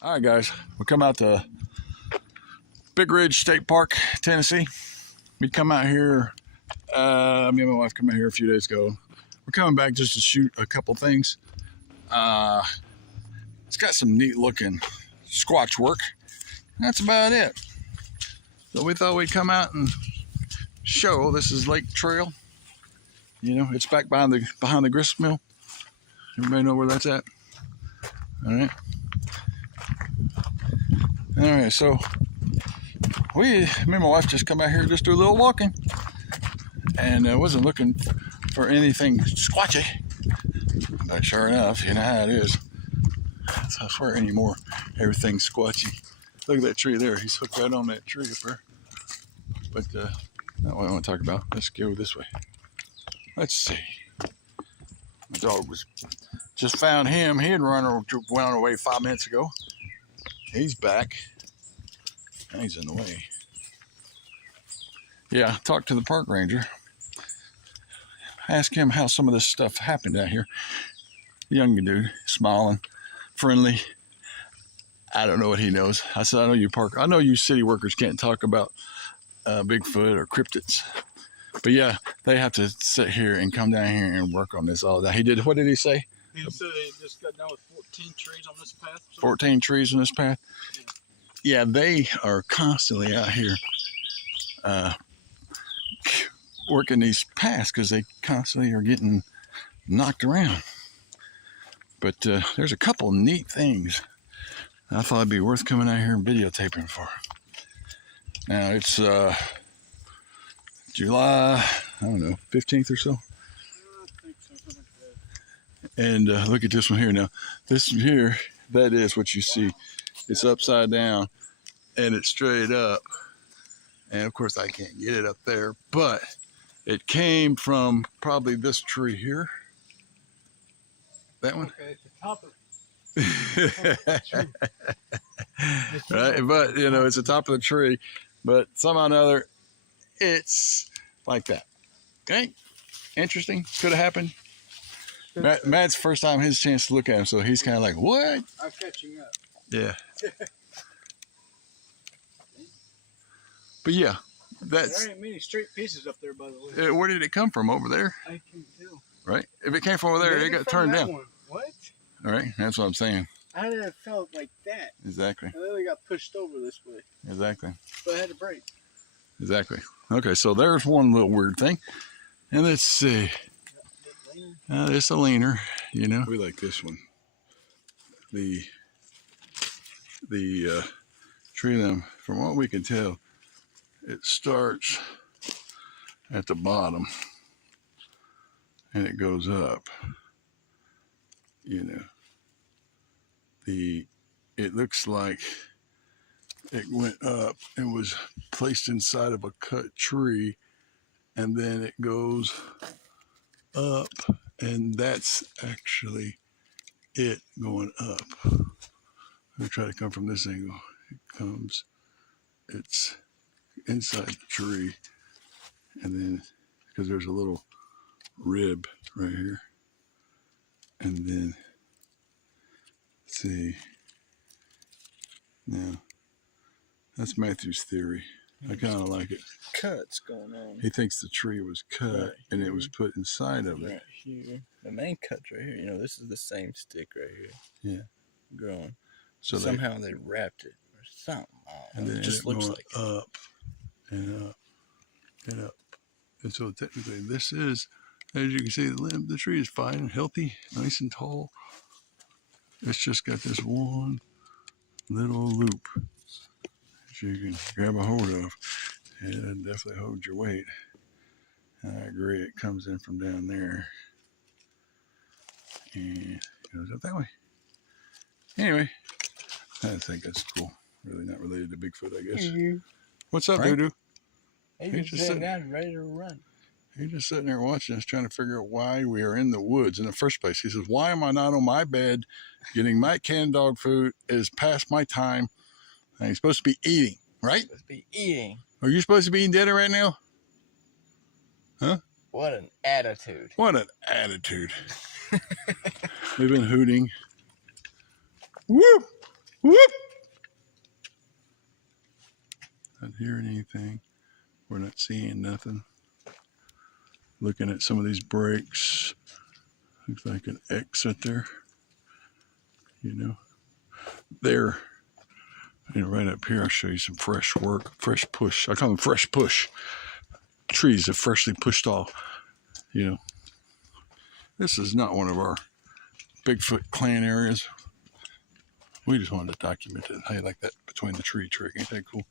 All right, guys, we come out to Big Ridge State Park, Tennessee. We come out here, me and my wife come out here a few days ago. We're coming back just to shoot a couple things. It's got some neat looking squatch work. That's about it. So we thought we'd come out and show. This is Lake Trail. You know, it's back behind the grist mill. Everybody know where that's at? All right. All right, so me and my wife just come out here just do a little walking, and I wasn't looking for anything squatchy, but sure enough, you know how it is. So I swear anymore, everything's squatchy. Look at that tree there. He's hooked right on that tree up there. But not what I want to talk about. Let's go this way. Let's see. My dog was just found him. He had went away 5 minutes ago. He's back. Now he's in the way. Yeah, talked to the park ranger. Ask him how some of this stuff happened out here. Young dude, smiling, friendly. I don't know what he knows. I said, I know you city workers can't talk about Bigfoot or cryptids. But yeah, they have to sit here and come down here and work on this all day. He did, what did he say? He said he just got done with 14 trees on this path. 14 trees on this path? Yeah, they are constantly out here working these paths because they constantly are getting knocked around. But there's a couple neat things I thought it'd be worth coming out here and videotaping for. Now it's July, I don't know, 15th or so. And look at this one here. Now, this one here, that is what you see. It's upside down and it's straight up. And of course, I can't get it up there, but it came from probably this tree here. That one? Okay, it's the top of right, but you know, it's the top of the tree, but somehow or another, it's like that. Okay, interesting. Could have happened. Matt's first time his chance to look at him, so he's kind of like, what? I'm catching up. Yeah. But yeah, that's. There ain't many straight pieces up there, by the way. Where did it come from? Over there? I can tell. Right? If it came from over there, Maybe it got from turned that down. one. What? All right, that's what I'm saying. I didn't felt like that. Exactly. I literally got pushed over this way. Exactly. So I had to brake. Exactly. Okay, so there's one little weird thing. And let's see. It's a leaner, you know. We like this one. The tree limb, from what we can tell, it starts at the bottom and it goes up. You know, it looks like it went up and was placed inside of a cut tree, and then it goes up, and that's actually it going up. I'm gonna try to come from this angle. It's inside the tree, and then because there's a little rib right here, and then see now that's Matthew's theory. I kind of like it. Cuts going on. He thinks the tree was cut right and it was put inside of it. Right here. The main cut's right here. You know, this is the same stick right here. Yeah. Growing. So somehow they wrapped it or something. And then it just looks like up and up and up. And so technically this is, as you can see, the tree is fine and healthy, nice and tall. It's just got this one little loop that you can grab a hold of. And it definitely holds your weight. I agree, it comes in from down there and goes up that way. Anyway, I think that's cool. Really not related to Bigfoot, I guess. What's up, Doo-Doo? He's just sitting down, ready to run. He's just sitting there watching us, trying to figure out why we are in the woods in the first place. He says, why am I not on my bed getting my canned dog food? It is past my time. I'm supposed to be eating, right? Supposed to be eating. Are you supposed to be eating dinner right now? Huh? What an attitude. What an attitude. We've been hooting. Woo! Whoop! Not hearing anything. We're not seeing nothing. Looking at some of these breaks. Looks like an exit there. You know, there. You know, right up here, I'll show you some fresh work, fresh push. I call them fresh push. Trees that freshly pushed off. You know, this is not one of our Bigfoot clan areas. We just wanted to document it. How you like that between the tree trick? Ain't that cool?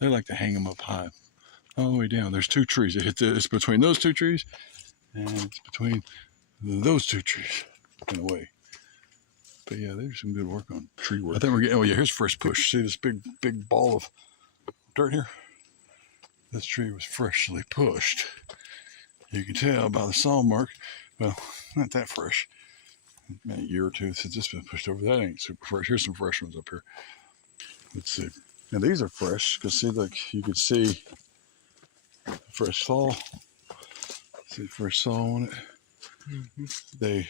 They like to hang them up high, all the way down. There's two trees. It's between those two trees, and it's between those two trees, in a way. But yeah, there's some good work on tree work. I think we're getting, oh yeah, here's fresh push. See this big ball of dirt here? This tree was freshly pushed. You can tell by the saw mark. Well, not that fresh. Been a year or two since it's been pushed over. That ain't super fresh. Here's some fresh ones up here. Let's see. Now these are fresh, because see, like you could see fresh saw. See fresh saw on it. Mm-hmm.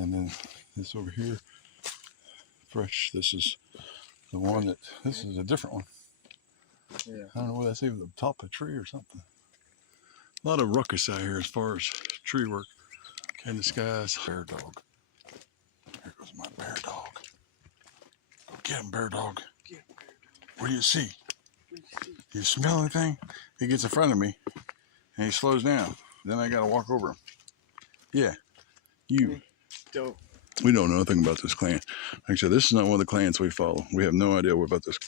And then this over here, fresh. This is the one that, this is a different one. Yeah. I don't know whether that's even the top of a tree or something. A lot of ruckus out here as far as tree work. Okay, this guy's bear dog. Here goes my bear dog. Go get him, bear dog. What do you see? You smell anything? He gets in front of me and he slows down. Then I gotta walk over him. Yeah, you. Dope. We don't know nothing about this clan. Like I said, this is not one of the clans we follow. We have no idea about this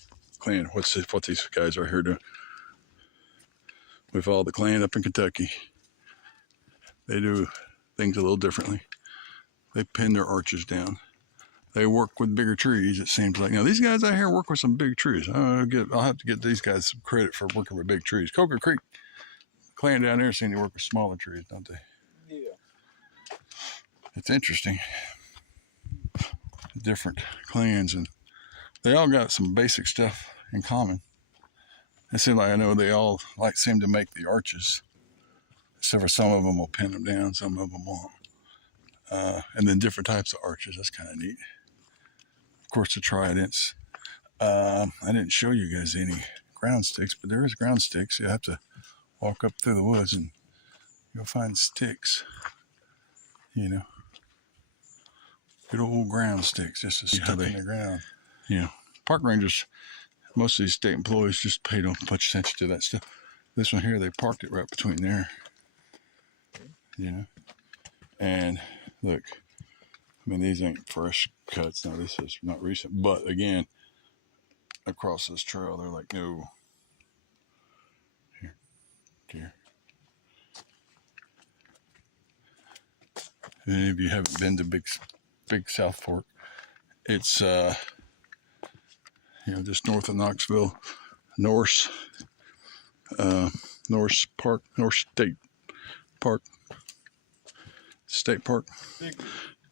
clan, what these guys are here doing. We follow the clan up in Kentucky. They do things a little differently. They pin their arches down. They work with bigger trees, it seems like. Now, these guys out here work with some big trees. I'll have to get these guys some credit for working with big trees. Coker Creek clan down there seem to work with smaller trees, don't they? Yeah. It's interesting. Different clans, and they all got some basic stuff in common. It seems like I know they all seem to make the arches, except for some of them will pin them down, some of them won't. And then different types of arches. That's kind of neat. Of course, the tridents. I didn't show you guys any ground sticks, but there is ground sticks. You have to walk up through the woods and you'll find sticks. You know, good old ground sticks, just to stuck in the ground. You know, park rangers, most of these state employees just pay don't much attention to that stuff. This one here, they parked it right between there. You know, and look, I mean, these ain't fresh cuts. Now, this is not recent, but again, across this trail, they're like, no. Here. And any of you haven't been to Big South Fork, it's you know, just north of Knoxville, North State Park,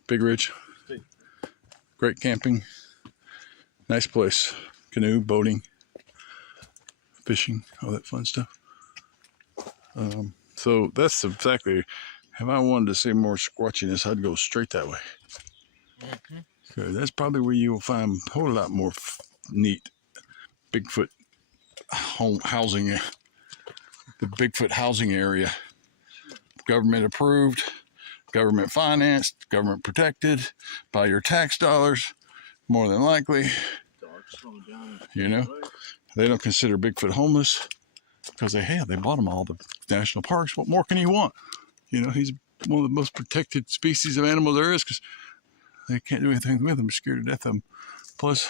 Big Ridge. Great camping, nice place, canoe, boating, fishing, all that fun stuff. So that's exactly, if I wanted to see more squatchiness, I'd go straight that way. Mm-hmm. So that's probably where you will find a whole lot more neat Bigfoot housing, the Bigfoot housing area. Government approved, government financed, government protected by your tax dollars, more than likely. You know, they don't consider Bigfoot homeless because they bought him all the national parks. What more can he want? You know, he's one of the most protected species of animal there is, because they can't do anything with him, scared to death of him. Plus,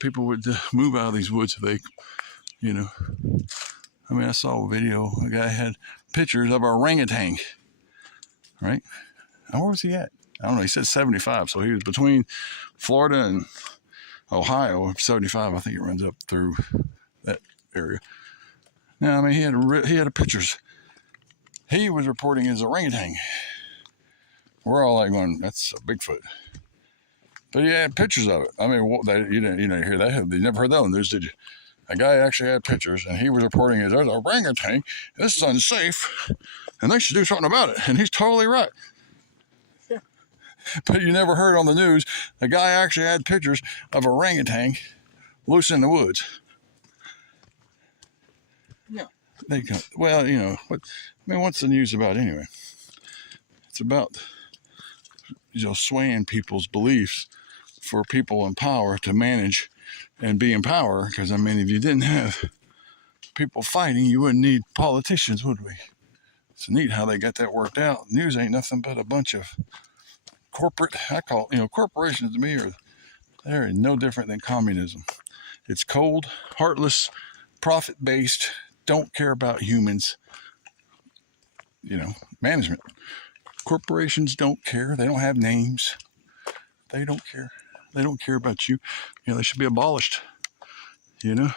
people would move out of these woods if they, you know. I mean, I saw a video, a guy had pictures of an orangutan, right? And where was he at? I don't know, he said 75, so he was between Florida and Ohio. 75, I think it runs up through that area. Now, I mean, he had pictures. He was reporting his orangutan. We're all like going, that's a Bigfoot. But he had pictures of it. I mean, you didn't hear that? You never heard that one. Did you? A guy actually had pictures, and he was reporting there's an orangutan. This is unsafe, and they should do something about it. And he's totally right. Yeah. But you never heard on the news, the guy actually had pictures of a orangutan loose in the woods. No. They come, well, you know, what, I mean, what's the news about anyway? It's about, you know, swaying people's beliefs for people in power to manage and be in power. Because, I mean, if you didn't have people fighting, you wouldn't need politicians, would we? It's neat how they got that worked out. News ain't nothing but a bunch of corporate, I call, you know, corporations to me they're no different than communism. It's cold, heartless, profit-based, don't care about humans, you know, management. Corporations don't care. They don't have names. They don't care. They don't care about you. You know, they should be abolished. You know,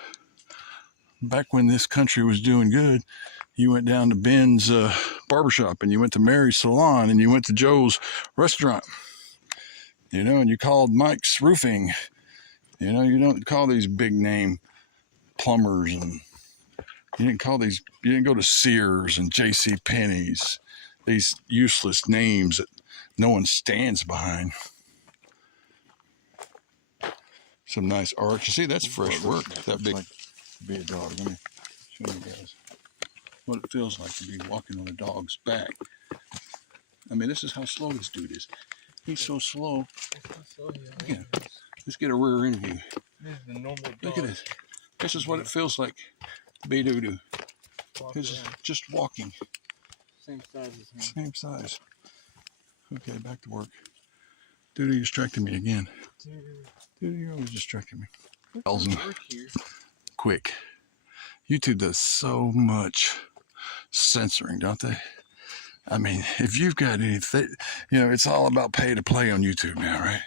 back when this country was doing good, you went down to Ben's barbershop, and you went to Mary's salon, and you went to Joe's restaurant, you know, and you called Mike's Roofing. You know, you don't call these big name plumbers, and you didn't go to Sears and J.C. Penney's, these useless names that no one stands behind. Some nice art. You see, that's fresh work. That big, like to be a dog. Let me show you guys what it feels like to be walking on a dog's back. I mean, this is how slow this dude is. He's so slow. Yeah. Let's get a rear end view. This is the normal dog. Look at this. This is what it feels like to be doo-doo. This is just walking. Same size as him. Same size. Okay, back to work. Doo-doo distracted me again. Doo-doo, you're always distracting me. Quick. YouTube does so much censoring, don't they? I mean, if you've got anything, you know, it's all about pay to play on YouTube now, right?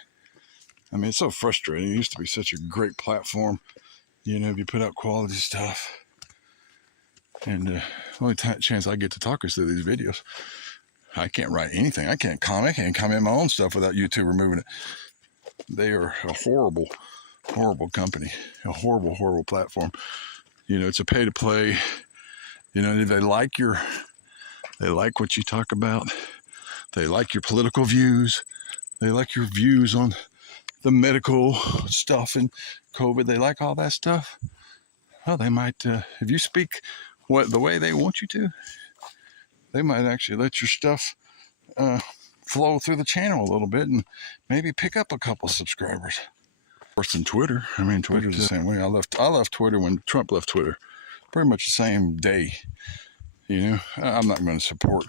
I mean, it's so frustrating. It used to be such a great platform. You know, if you put out quality stuff. And the only chance I get to talk is through these videos. I can't write anything. I can't comment my own stuff without YouTube removing it. They are a horrible, horrible company. A horrible, horrible platform. You know, it's a pay to play. You know, they like what you talk about. They like your political views. They like your views on the medical stuff and COVID. They like all that stuff. Well, they might, if you speak the way they want you to, they might actually let your stuff flow through the channel a little bit and maybe pick up a couple subscribers. Worse than Twitter. I mean, Twitter's the same way. I left Twitter when Trump left Twitter. Pretty much the same day. You know, I'm not going to support,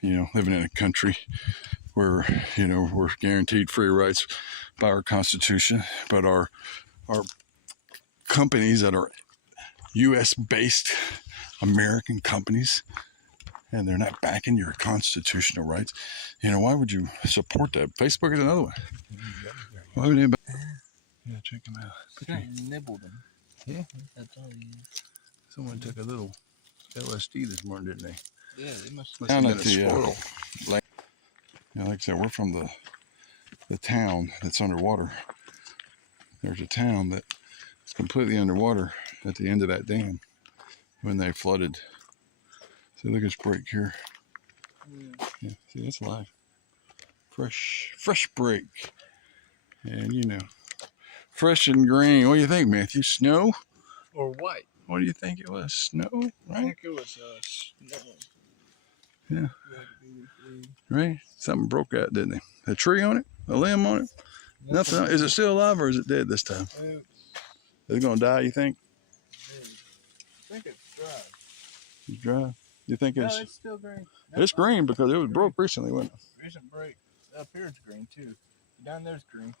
you know, living in a country where, you know, we're guaranteed free rights by our Constitution, but our companies that are U.S.-based American companies, and they're not backing your constitutional rights. You know, why would you support that? Facebook is another one. Why would anybody? Yeah, check them out. I nibbled them. Yeah? That's all you need. Someone took a little LSD this morning, didn't they? Yeah, they must have been a squirrel. You know, like I said, we're from the town that's underwater. There's a town that is completely underwater at the end of that dam when they flooded. See, look at this break here. Yeah, see, that's live. Fresh break. And, you know, fresh and green. What do you think, Matthew? Snow? Or white. What do you think it was? Snow, right? I think it was snow. Yeah. Right? Something broke out, didn't it? A tree on it? A limb on it? Nothing. Is it still alive or is it dead this time? Is it going to die, you think? I think it's dry. It's dry? You think it's... No, it's still green. It's green because it was broke recently, wasn't it? Recent break. Up here it's green too. Down there's green.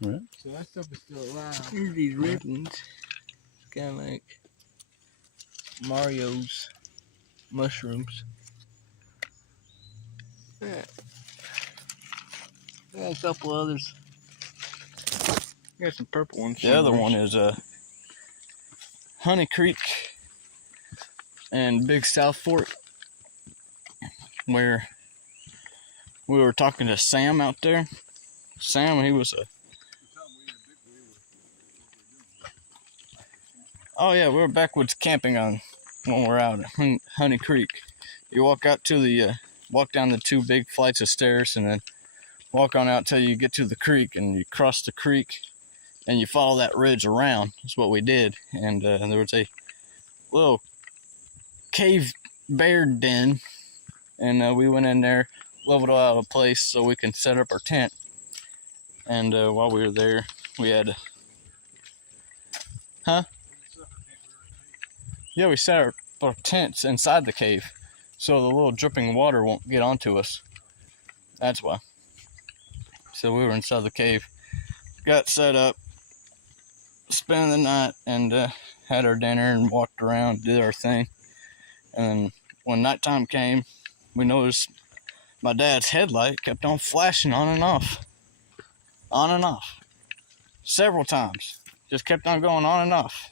Right. So that stuff is still alive. Here's these ribbons. It's kind of like Mario's mushrooms. Yeah. A couple others. Got some purple ones. The other one is Honey Creek and Big South Fork, where we were talking to Sam out there. Sam, he was a... Oh yeah, we were backwoods camping on when we're out at Honey Creek. You walk out to the, walk down the 2 big flights of stairs, and then walk on out till you get to the creek, and you cross the creek and you follow that ridge around. That's what we did. And there was a little cave bear den, and we went in there, leveled out a place so we can set up our tent. And while we were there, we had yeah, we set up our tents inside the cave so the little dripping water won't get onto us. That's why. So we were inside the cave, got set up, spent the night, and had our dinner and walked around, did our thing. And when nighttime came, we noticed my dad's headlight kept on flashing on and off. On and off. Several times. Just kept on going on and off.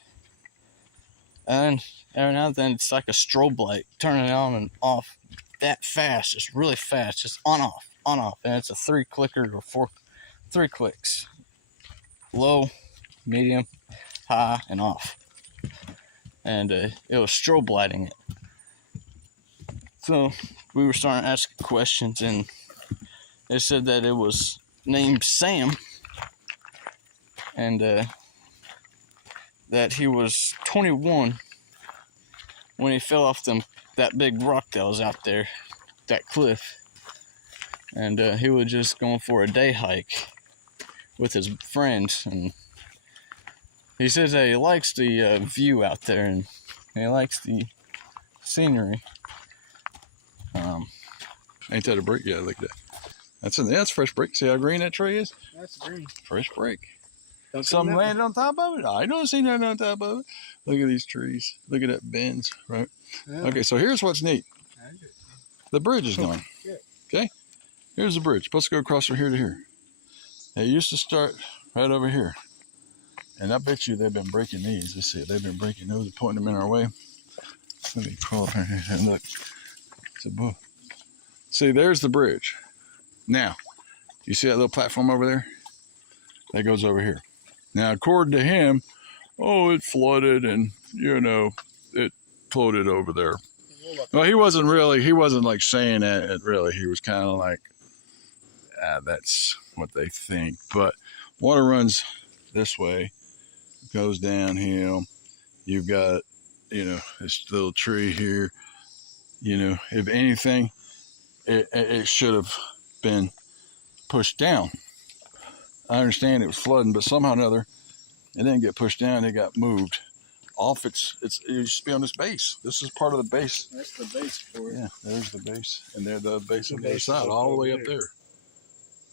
And every now and then it's like a strobe light, turning it on and off that fast, just really fast, just on off. And it's a 3 clicker or 3 clicks. Low, medium, high, and off. And it was strobe lighting it. So we were starting to ask questions, and they said that it was named Sam, and that he was 21 when he fell off that big rock that was out there, that cliff. And he was just going for a day hike with his friends, and he says that he likes the view out there, and he likes the scenery. Ain't that a brick? Yeah, look at that. That's fresh brick. See how green that tree is? That's green. Fresh brick. Don't Something landed on top of it? I don't see nothing on top of it. Look at these trees. Look at that bends, right? Yeah. Okay, so here's what's neat. The bridge is gone. Okay? Here's the bridge. Let's go across from here to here. It used to start right over here. And I bet you they've been breaking these. Let's see. They've been breaking those and pointing them in our way. Let me crawl up here and look. It's a book. See, there's the bridge. Now, you see that little platform over there? That goes over here. Now, according to him, it flooded and, it floated over there. Well, he wasn't like saying that, really. He was kind of like, that's what they think. But water runs this way, goes downhill. You've got, this little tree here. If anything, it should have been pushed down. I understand it was flooding, but somehow or another, it didn't get pushed down. It got moved off. It used to be on this base. This is part of the base. That's the base for it. Yeah, there's the base, and there's the base on the other side, all the way up there.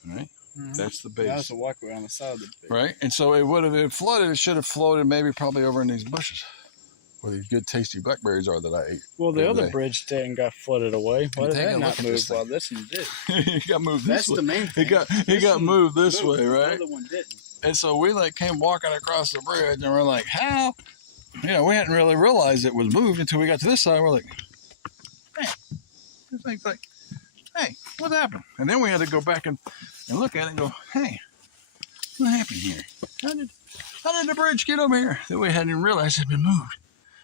Right? Mm-hmm. That's the base. That's a walkway on the side of the base. Right, and so it flooded. It should have floated probably over in these bushes, where these good tasty blackberries are that I ate. Well, the other bridge thing got flooded away. Why did that not move while this one did? It got moved this way. That's the main thing. It got moved this way, right? The other one didn't. And so we came walking across the bridge, and we're like, how? We hadn't really realized it was moved until we got to this side. We're like, hey, this thing's like, hey, what happened? And then we had to go back and look at it and go, hey, what happened here? How did the bridge get over here? That we hadn't realized it had been moved.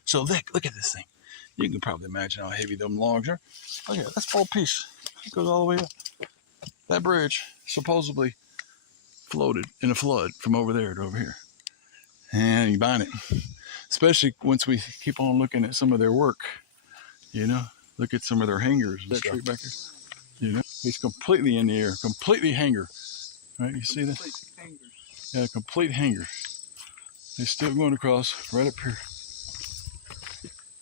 So look at this thing. You can probably imagine how heavy them logs are. Look at it. That's full piece. It goes all the way up. That bridge supposedly floated in a flood from over there to over here. And you bind it. Especially once we keep on looking at some of their work. Look at some of their hangers. That tree back here. It's completely in the air. Completely hanger. Right? You see that? Yeah, complete hanger. They're still going across right up here.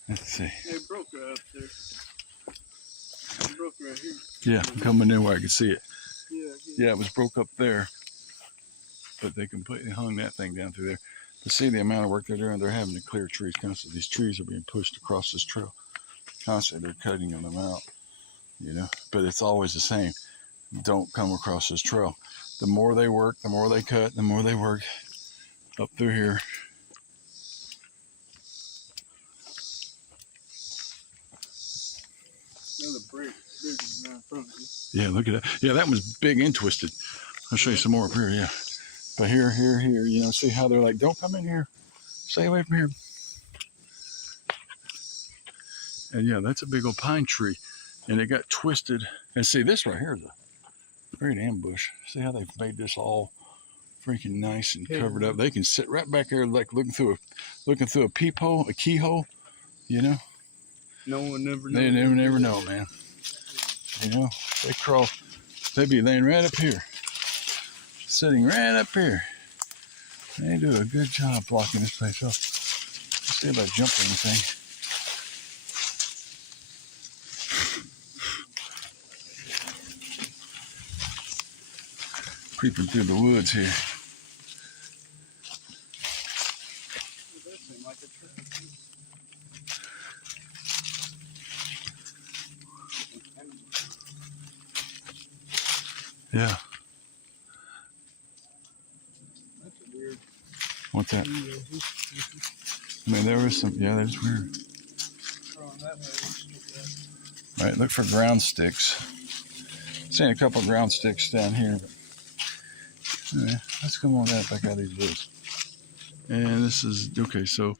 Let's see. They broke right up there. They broke right here. Yeah, I'm coming in where I can see it. Yeah, it was broke up there. But they completely hung that thing down through there. To see the amount of work they're doing, they're having to clear trees constantly. These trees are being pushed across this trail. Constantly, they're cutting them out. But it's always the same. Don't come across this trail. The more they work, the more they cut, the more they work up through here. Another bridge is right in front of you. Yeah, look at that. Yeah, that one's big and twisted. I'll show you some more up here, yeah. But here, see how they're like, don't come in here. Stay away from here. And yeah, that's a big old pine tree. And it got twisted. And see, this right here is Great ambush. See how they've made this all freaking nice and covered up. They can sit right back there like looking through a peephole, a keyhole, you know. No one never knows. They never know, man. You know, they crawl, they be laying right up here. Sitting right up here. They do a good job blocking this place off. Let's see if I jump or anything. Creeping through the woods here. Yeah. What's that? I mean, there was some, yeah, that's weird. All right, look for ground sticks. Seen a couple of ground sticks down here. Anyway, let's come on back out of these woods. And this is, okay, so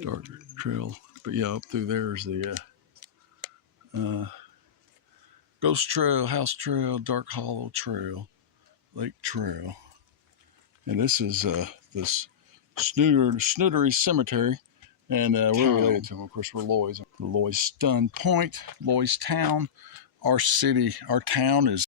dark trail. But yeah, up through there is the Ghost Trail, House Trail, Dark Hollow Trail, Lake Trail. And this is this Snootery Cemetery. And we're related to them. Of course, we're Loys. Loys Stun Point, Loys Town. Our city, our town is